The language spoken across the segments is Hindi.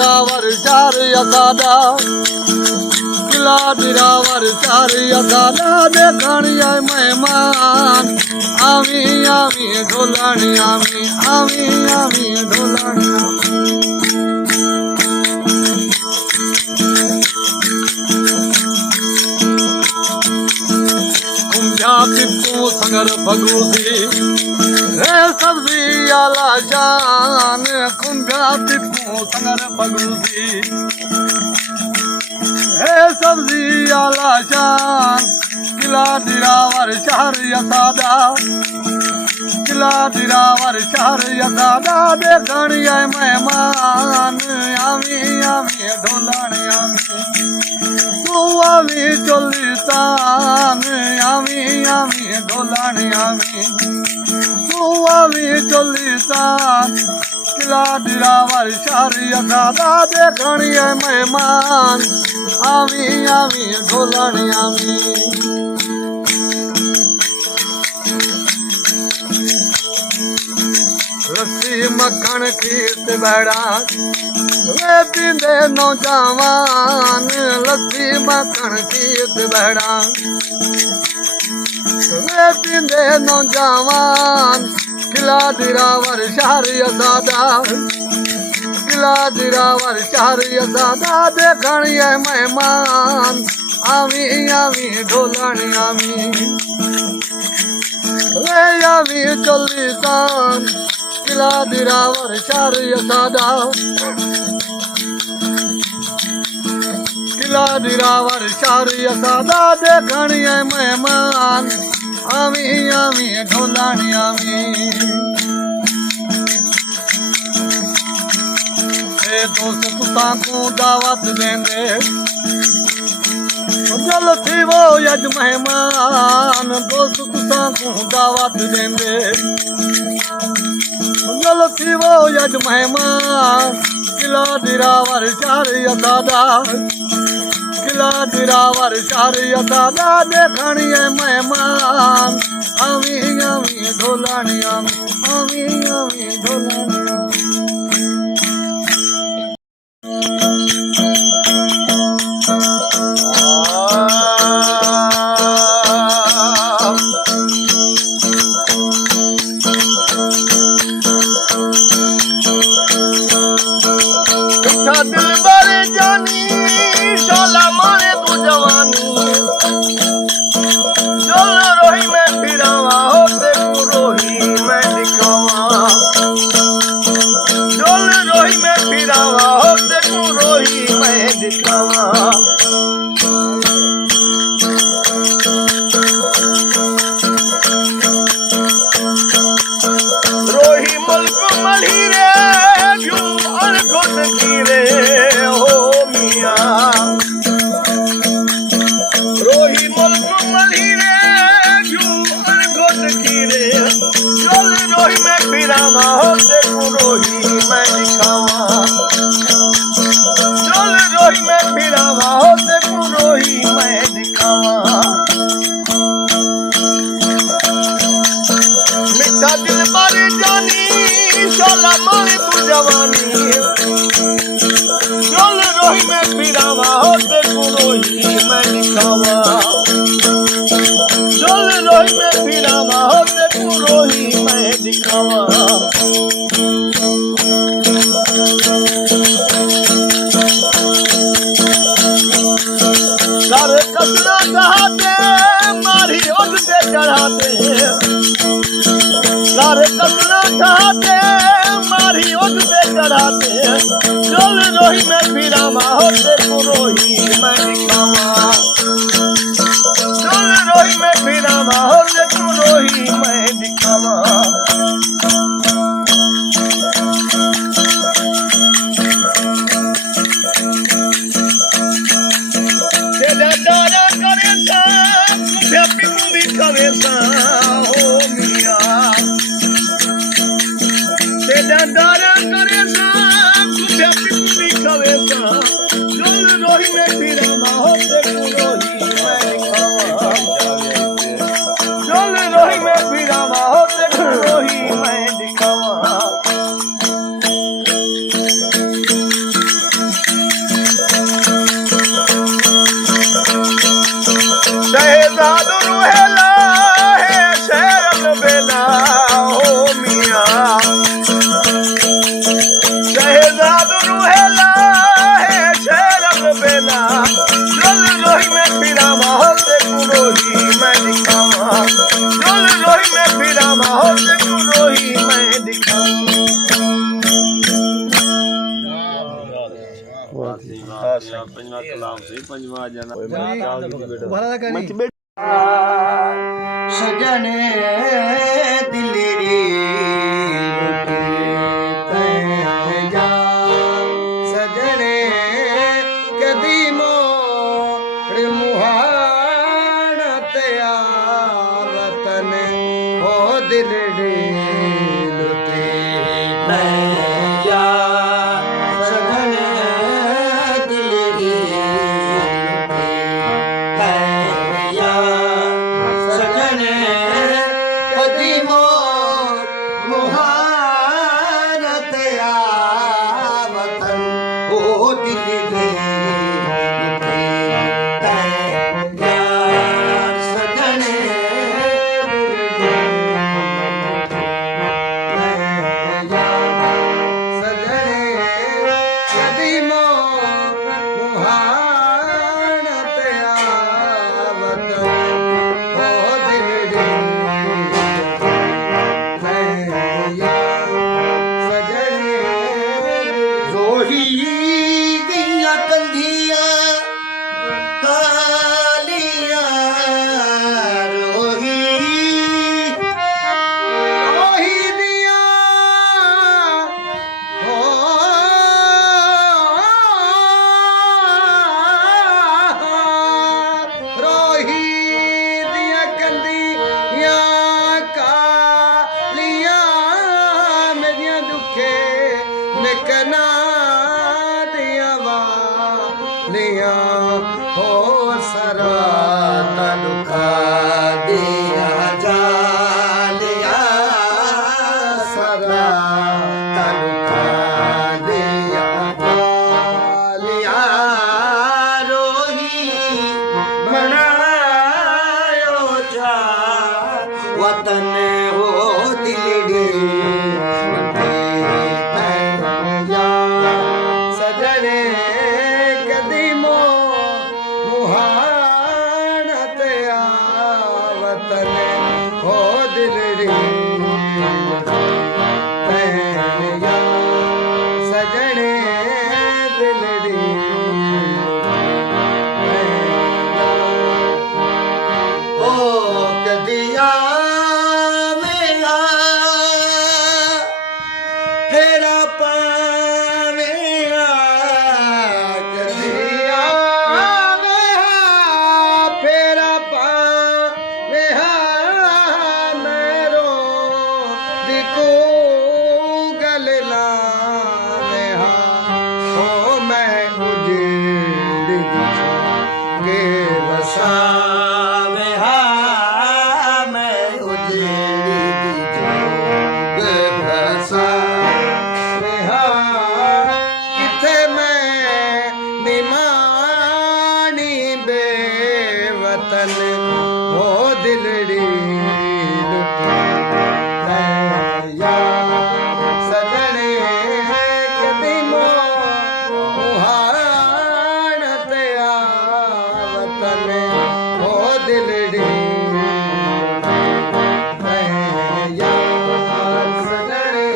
दिरावर चार यसादा किला दिरावर चार यसादा देखणी आय मेहमान आमी आमी ढोलाणी आमी आमी आमी ढोलाणी टिप्पू सगर भगूसी रे सब्जी आला जान कुंभा टिप्पू सगर भगूसी रे सब्जी आला जान किला दिरावर शहर यसादा किला दिरावर शहर यसादा देखणी आय मेहमान आमी आमी ढोलाणी आमी आमी चलितान आमी आमी ढोलाणी आमी आमी चलितान किला दिरावर शहर यसादा देखणी आय मेहमान आमी आमी ढोलाणी आमी लस्सी मक्खन खीर बैड़ा वे पींदे नौजवान लस्सी मक्खन खीर बैड़ा वे पींदे नौजवान किला दिरावर शहर यसादा किला दिरावर शहर यसादा देखणी आय मेहमान आमी आमी ढोलाणी आमी रे आमी चलितान किला दिरावर शहर यसादा किला दिरावर शहर यसादा देखणी आय मेहमान आमी आमी ढोलाणी आमी ए दोस्त तुसां को दावत देंदे जल थी वो यज मेहमान दोस्त तुसां को दावत देंदे जल थी वो यज मेहमान किला दिरावर शहर यसादा किला दिरावर शहर यसादा देखणी आय मेहमान आमी आमी ढोलाणी आमी आमी आमी ढोलाणी दिल बारे जानी शाला मारे तू जवानी चल रोही में फिरावा होते रोही में दिखावा चल रोही में फिरावा होते रोही में दिखावा रोही मुल्क मली रे रोही मुल्क मली रे चल रोही में फिरावा होते रोही में दिखावा चल रोही में फिरावा होते रोही में दिखावा मीठा दिल बारी जानी शाला मारी तू जवानी चल रोही में फिरावा होते रोही में दिखावा चल रोही में फिरावा होते रोही में दिखावा घर कसना चाहते मारी उठ पे चढ़ाते घर कसना चाहते मारी उठ पे चढ़ाते चल रोही में फिरावा होते रोही में दिखावा चल रोही में फिरावा होते रोही में दिखावा दारा करे सा कुठे पिंडी करे सा हो मिया दारा करे सा कुठे पिंडी करे सा चल रोही में ਛੇਵਾਂ ਪੰਜਵਾਂ ਕਲਾਮ ਸੀ ਪੰਜਵਾਂ ਜਾਣਾ सजने दिलड़ी सजने कदी मोड़ मुहान तया वतन हो दिलड़ी लुटी सजने दिलड़ी हो सरा दुखा दिया जा लिया सरा दुखा दिया जा लिया रोही बनायो जा वतन हो दिलड़ी सजने हो दिलड़ी सजने दिलड़ी ओ कदिया मेरा तेरा पावेया कदिया फेरा पावेया हो दिलड़ी सजने कदी मुहान तया वतन हो दिलड़ी सजने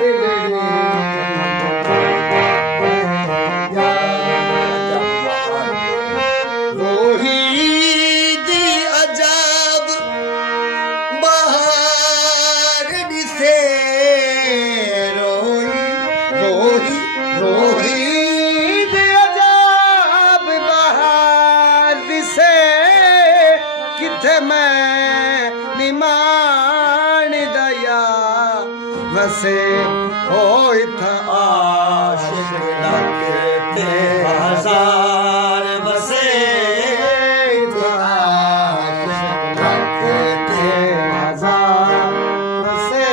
दिलड़ी निमान दया वसे हो आशिक लगते हजार वसे आशिक लगते हजार वसे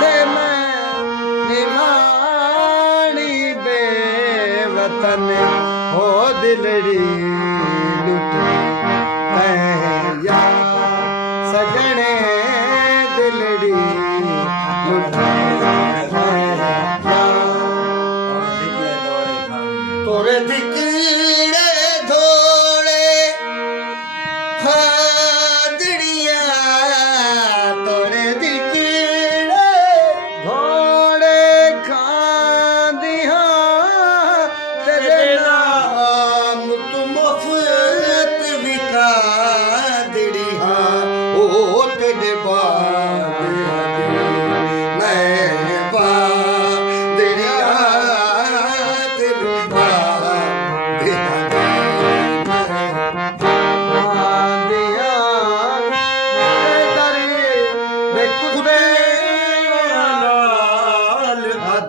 थे मैं निमानी बेवतन हो दिलड़ी लुटी सजने दिलड़ी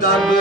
अदब